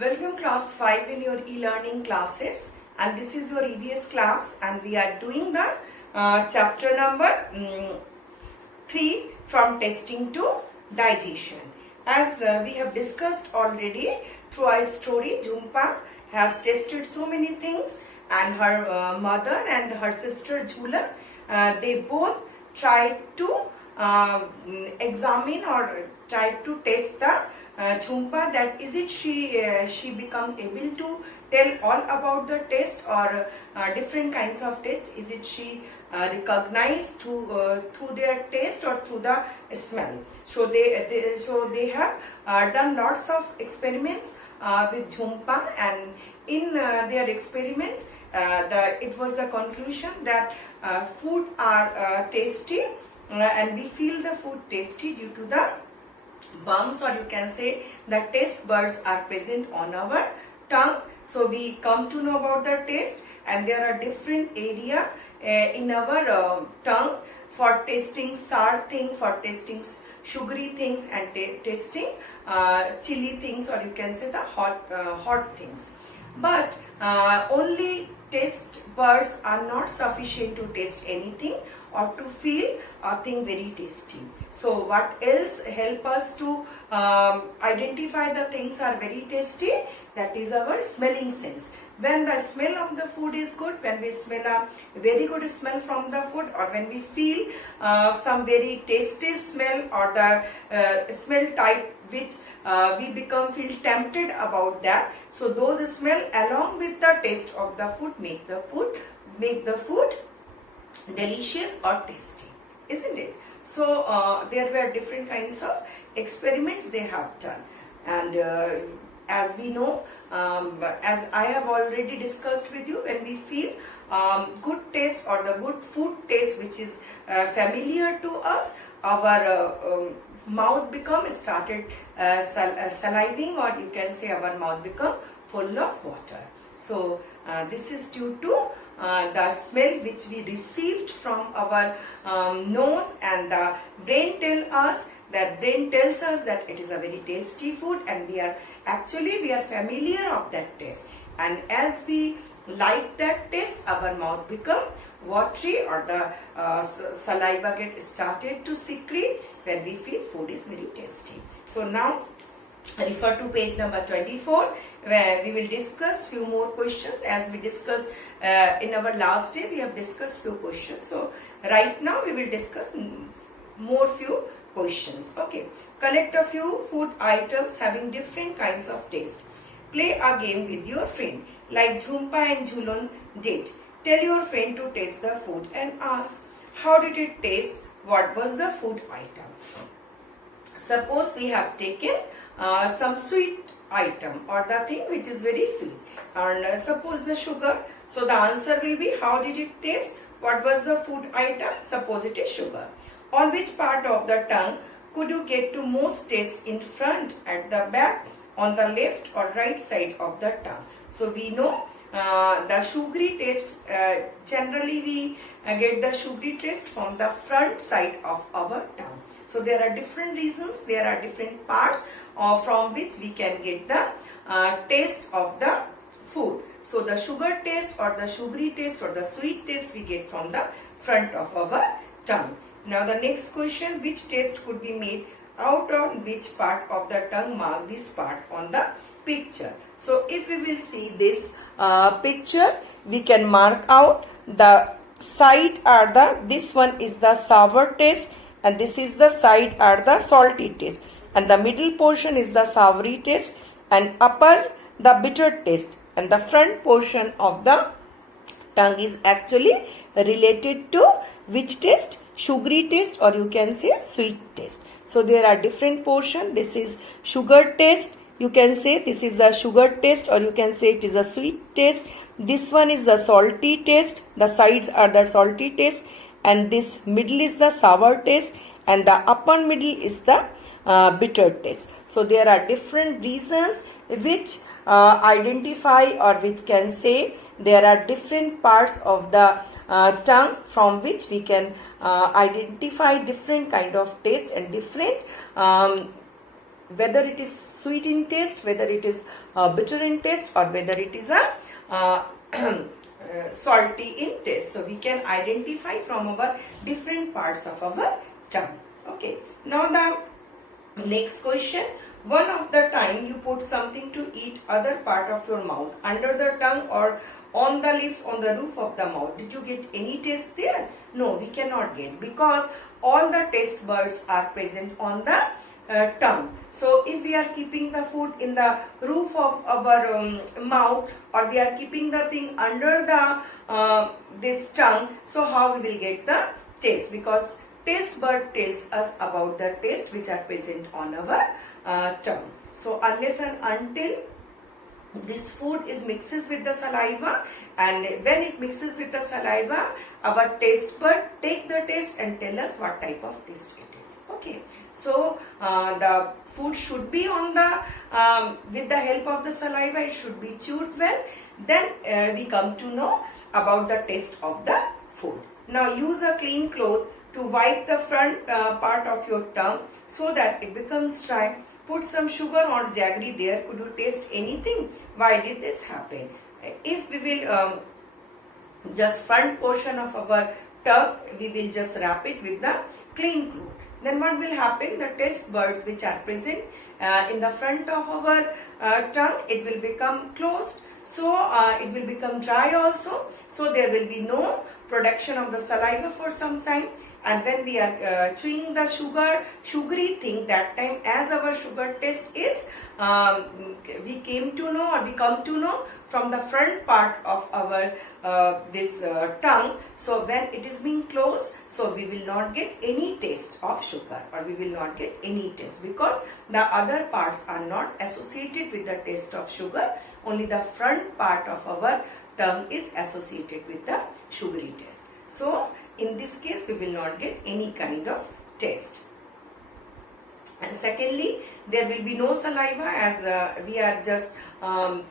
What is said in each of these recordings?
Welcome class 5 in your e-learning classes, and this is your EVS class, and we are doing the chapter number 3 from testing to digestion. As we have discussed already through our story, Jhumpa has tested so many things, and her mother and her sister Jhulan, they both tried to examine or tried to test the Jhumpa, that is it she become able to tell all about the test or different kinds of tests. Is it she recognize through their taste or through the smell? So they have done lots of experiments with Jhumpa, and in their experiments it was the conclusion that food are tasty, and we feel the food tasty due to the bumps, or you can say the taste buds are present on our tongue. So we come to know about the taste, and there are different area in our tongue for tasting sour thing, for tasting sugary things, and tasting chili things, or you can say the hot things. But only taste buds are not sufficient to taste anything or to feel a thing very tasty. So what else help us to identify the things are very tasty? That is our smelling sense. When the smell of the food is good, when we smell a very good smell from the food, or when we feel some very tasty smell, or the smell type which we feel tempted about that. So those smell along with the taste of the food make the food delicious or tasty, isn't it? So there were different kinds of experiments they have done, and as we know, as I have already discussed with you, when we feel good taste or the good food taste which is familiar to us, our mouth started saliving, or you can say our mouth become full of water. So this is due to the smell which we received from our nose, and the brain tells us that it is a very tasty food, and we are familiar of that taste, and as we like that taste, our mouth become watery, or the saliva get started to secrete when we feel food is very tasty. So now refer to page number 24, where we will discuss few more questions. As we discussed in our last day, we have discussed few questions. So right now we will discuss more few questions. Okay, collect a few food items having different kinds of taste. Play a game with your friend like Jhumpa and Jhulan did. Tell your friend to taste the food and ask, how did it taste? What was the food item? Suppose we have taken some sweet item, or the thing which is very sweet, and suppose the sugar. So the answer will be, how did it taste? What was the food item? Suppose it is sugar. On which part of the tongue could you get to most taste? In front, at the back, on the left or right side of the tongue? So we know the sugary taste, generally we get the sugary taste from the front side of our tongue. So there are different reasons, there are different parts from which we can get the taste of the food. So the sugar taste, or the sugary taste, or the sweet taste we get from the front of our tongue. Now the next question, which taste could be made out on which part of the tongue? Mark this part on the picture. So if we will see this picture, we can mark out the side are this one is the sour taste, and this is the side are the salty taste, and the middle portion is the savory taste, and upper the bitter taste, and the front portion of the tongue is actually related to which taste? Sugary taste, or you can say sweet taste. So there are different portions. This is sugar taste, you can say this is the sugar taste, or you can say it is a sweet taste. This one is the salty taste, the sides are the salty taste, and this middle is the sour taste, and the upper middle is the bitter taste. So there are different reasons which identify, or which can say there are different parts of the tongue from which we can identify different kind of taste and different whether it is sweet in taste, whether it is bitter in taste, or whether it is a salty in taste. So we can identify from our different parts of our tongue. Okay. Now the next question. One of the time you put something to eat other part of your mouth, under the tongue or on the lips, on the roof of the mouth. Did you get any taste there? No, we cannot get, because all the taste buds are present on the tongue. So if we are keeping the food in the roof of our mouth, or we are keeping the thing under the this tongue, so how we will get the taste? Because taste bud tells us about the taste which are present on our tongue. So unless and until this food is mixes with the saliva, and when it mixes with the saliva, our taste bud take the taste and tell us what type of taste it is. Okay. So the food should be on the with the help of the saliva, it should be chewed well. Then we come to know about the taste of the food. Now use a clean cloth to wipe the front part of your tongue so that it becomes dry. Put some sugar or jaggery there. Could you taste anything? Why did this happen? If we will just front portion of our tongue, we will just wrap it with the clean cloth. Then what will happen? The taste buds which are present in the front of our tongue, it will become closed. So it will become dry also. So there will be no production of the saliva for some time. And when we are chewing the sugary thing, that time as our sugar taste is, we came to know, or we come to know from the front part of our this tongue. So when it is being closed, so we will not get any taste of sugar, or we will not get any taste, because the other parts are not associated with the taste of sugar. Only the front part of our tongue is associated with the sugary taste. So in this case, we will not get any kind of taste. And secondly, there will be no saliva, as we are just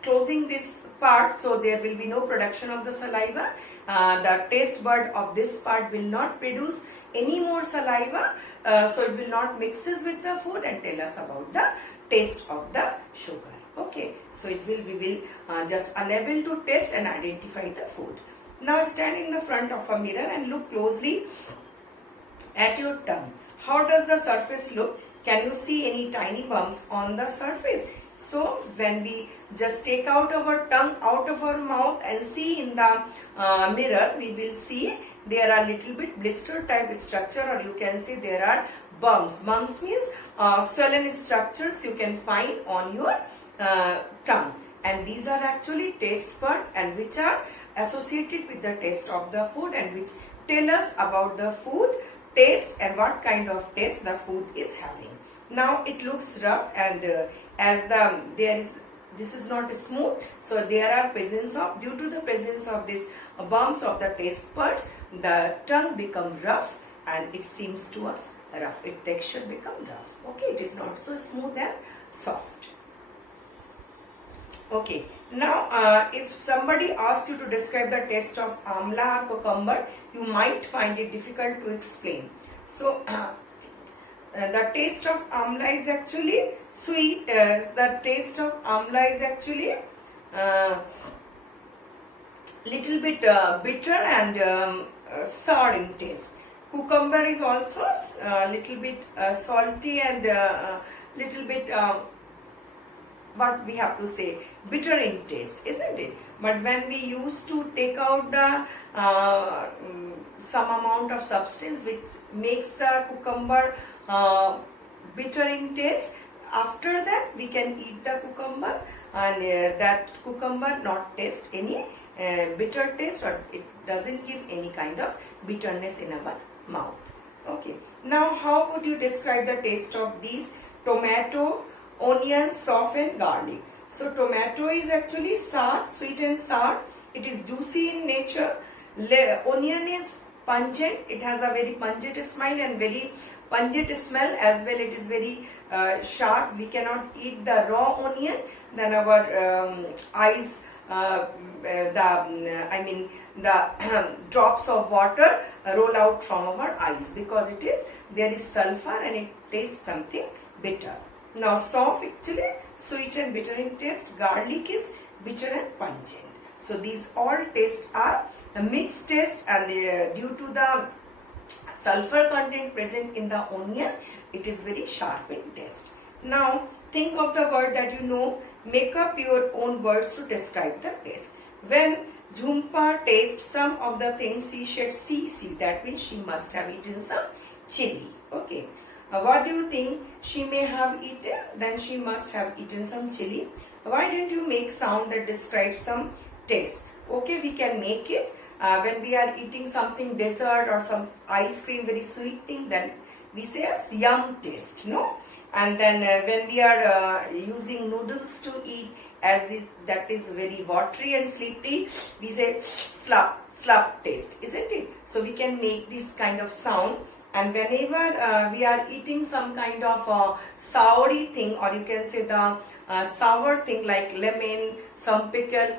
closing this part, so there will be no production of the saliva. The taste bud of this part will not produce any more saliva, so it will not mixes with the food and tell us about the taste of the sugar. Okay, so we will just unable to taste and identify the food. Now stand in the front of a mirror and look closely at your tongue. How does the surface look? Can you see any tiny bumps on the surface? So when we just take out our tongue out of our mouth and see in the mirror, we will see there are little bit blister type structure, or you can say there are bumps. Bumps means swollen structures you can find on your tongue. And these are actually taste bud, and which are associated with the taste of the food, and which tell us about the food taste and what kind of taste the food is having. Now it looks rough, and this is not smooth, so there are presence of, due to the presence of this bumps of the taste buds, the tongue become rough, and it seems to us rough. Its texture become rough. Okay, it is not so smooth and soft. Okay, now if somebody asks you to describe the taste of amla or cucumber, you might find it difficult to explain. So the taste of amla is actually sweet. The taste of amla is actually little bit bitter and sour in taste. Cucumber is also little bit salty and little bit what we have to say, bitter in taste, isn't it? But when we used to take out the some amount of substance which makes the cucumber bitter in taste, after that we can eat the cucumber, and that cucumber not taste any bitter taste, or it doesn't give any kind of bitterness in our mouth. Okay, now how would you describe the taste of these tomato, onion, sauce and garlic? So tomato is actually sour, sweet and sour. It is juicy in nature. Onion is pungent. It has a very pungent smell and very pungent smell as well. It is very sharp. We cannot eat the raw onion. Then our eyes, the drops of water roll out from our eyes, because there is sulfur and it tastes something bitter. Now soft actually sweet and bitter in taste. Garlic is bitter and pungent. So these all tastes are a mixed taste, and due to the sulfur content present in the onion, it is very sharp in taste. Now think of the word that you know. Make up your own words to describe the taste. When Jhumpa tastes some of the things, she said see, that means she must have eaten some chili. Okay. What do you think she may have eaten? Then she must have eaten some chili. Why don't you make sound that describes some taste? Okay, we can make it. When we are eating something dessert or some ice cream, very sweet thing, then we say as yum taste, no? And then when we are using noodles to eat, that is very watery and sleepy, we say slap taste, isn't it? So we can make this kind of sound. And whenever we are eating some kind of soury thing, or you can say the sour thing like lemon, some pickle,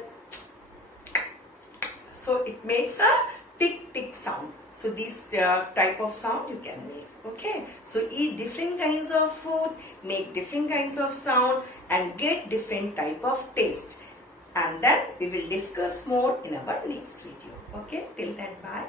so it makes a tick sound. So this type of sound you can make. Okay, so eat different kinds of food, make different kinds of sound, and get different type of taste. And then we will discuss more in our next video. Okay, till then, bye.